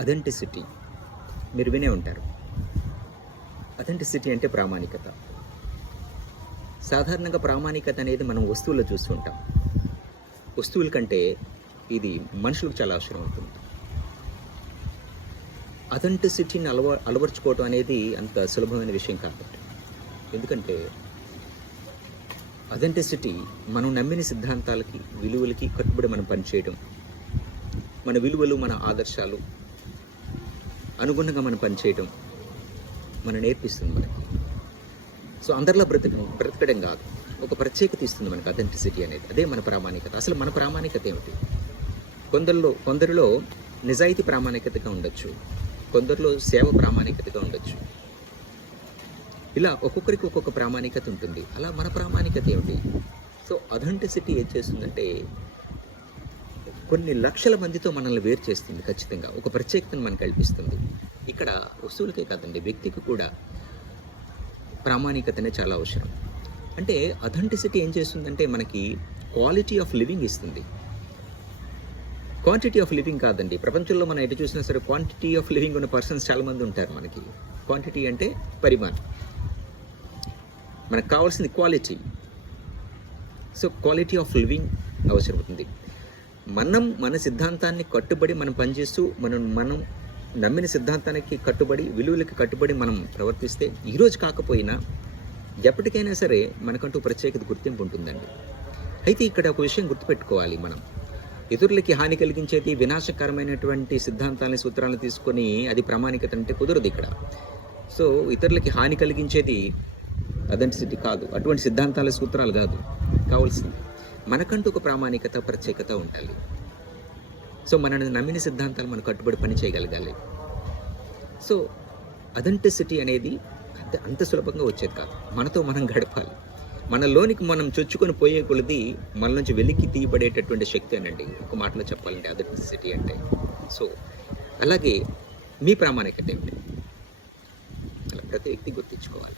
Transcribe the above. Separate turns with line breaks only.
Authenticity. మీరు వినే ఉంటారు. అథెంటిసిటీ అంటే ప్రామాణికత. సాధారణంగా ప్రామాణికత అనేది మనం వస్తువుల్లో చూస్తుంటాం వస్తువుల కంటే ఇది మనుషులకు చాలా అవసరం అవుతుంది. అథెంటిసిటీని అలవ అలవర్చుకోవడం అనేది అంత సులభమైన విషయం కాదు ఎందుకంటే అథెంటిసిటీ మనం నమ్మిన సిద్ధాంతాలకి విలువలకి కట్టుబడి మనం పనిచేయడం. మన విలువలు మన ఆదర్శాలు అనుగుణంగా మనం పనిచేయడం మనం నేర్పిస్తుంది మనకి. సో అందరిలో బ్రతక బ్రతకడం కాదు. ఒక ప్రత్యేకత ఇస్తుంది మనకు అథెంటిసిటీ అనేది. అదే మన ప్రామాణికత. అసలు మన ప్రామాణికత ఏమిటి? కొందరిలో కొందరిలో నిజాయితీ ప్రామాణికతగా ఉండొచ్చు. కొందరిలో సేవ ప్రామాణికతగా ఉండొచ్చు. ఇలా ఒక్కొక్కరికి ఒక్కొక్క ప్రామాణికత ఉంటుంది. అలా మన ప్రామాణికత ఏమిటి? సో అథెంటిసిటీ ఏం చేస్తుందంటే కొన్ని లక్షల మందితో మనల్ని వేరు చేస్తుంది ఖచ్చితంగా. ఒక ప్రత్యేకతను మనకు కల్పిస్తుంది. ఇక్కడ వస్తువులకే కాదండి వ్యక్తికి కూడా ప్రామాణికతనే చాలా అవసరం. అంటే అథెంటిసిటీ ఏం చేస్తుందంటే మనకి క్వాలిటీ ఆఫ్ లివింగ్ ఇస్తుంది. క్వాంటిటీ ఆఫ్ లివింగ్ కాదండి. ప్రపంచంలో మనం ఎటు చూసినా సరే క్వాంటిటీ ఆఫ్ లివింగ్ ఉన్న పర్సన్స్ చాలామంది ఉంటారు మనకి. క్వాంటిటీ అంటే పరిమాణం. మనకు కావాల్సింది quality. So quality of living అవసరం అవుతుంది మనం మన సిద్ధాంతాన్ని కట్టుబడి మనం పనిచేస్తూ మనం మనం నమ్మిన సిద్ధాంతానికి కట్టుబడి విలువలకి కట్టుబడి మనం ప్రవర్తిస్తే ఈరోజు కాకపోయినా ఎప్పటికైనా సరే మనకంటూ ప్రత్యేకత గుర్తింపు ఉంటుందండి. అయితే ఇక్కడ ఒక విషయం గుర్తుపెట్టుకోవాలి మనం. ఇతరులకి హాని కలిగించేది వినాశకరమైనటువంటి సిద్ధాంతాలని సూత్రాలను తీసుకొని అది ప్రామాణికత అంటే కుదరదు ఇక్కడ. సో ఇతరులకి హాని కలిగించేది అథెంటిసిటీ కాదు. అటువంటి సిద్ధాంతాల సూత్రాలు కాదు. కావాల్సింది. మనకంటూ ఒక ప్రామాణికత ప్రత్యేకత ఉండాలి. సో మనల్ని నమ్మిన సిద్ధాంతాలు మనం కట్టుబడి పని చేయగలగాలి. సో అథెంటిసిటీ అనేది అంత అంత సులభంగా వచ్చేది కాదు. మనతో మనం గడపాలి. మనలోనికి మనం చొచ్చుకొని పోయే కొలది మన నుంచి వెలికి తీయబడేటటువంటి శక్తి అనండి. ఒక మాటలో చెప్పాలంటే అథెంటిసిటీ అంటే. సో అలాగే మీ ప్రామాణికత ఏమిటి? ప్రతి వ్యక్తి గుర్తించుకోవాలి.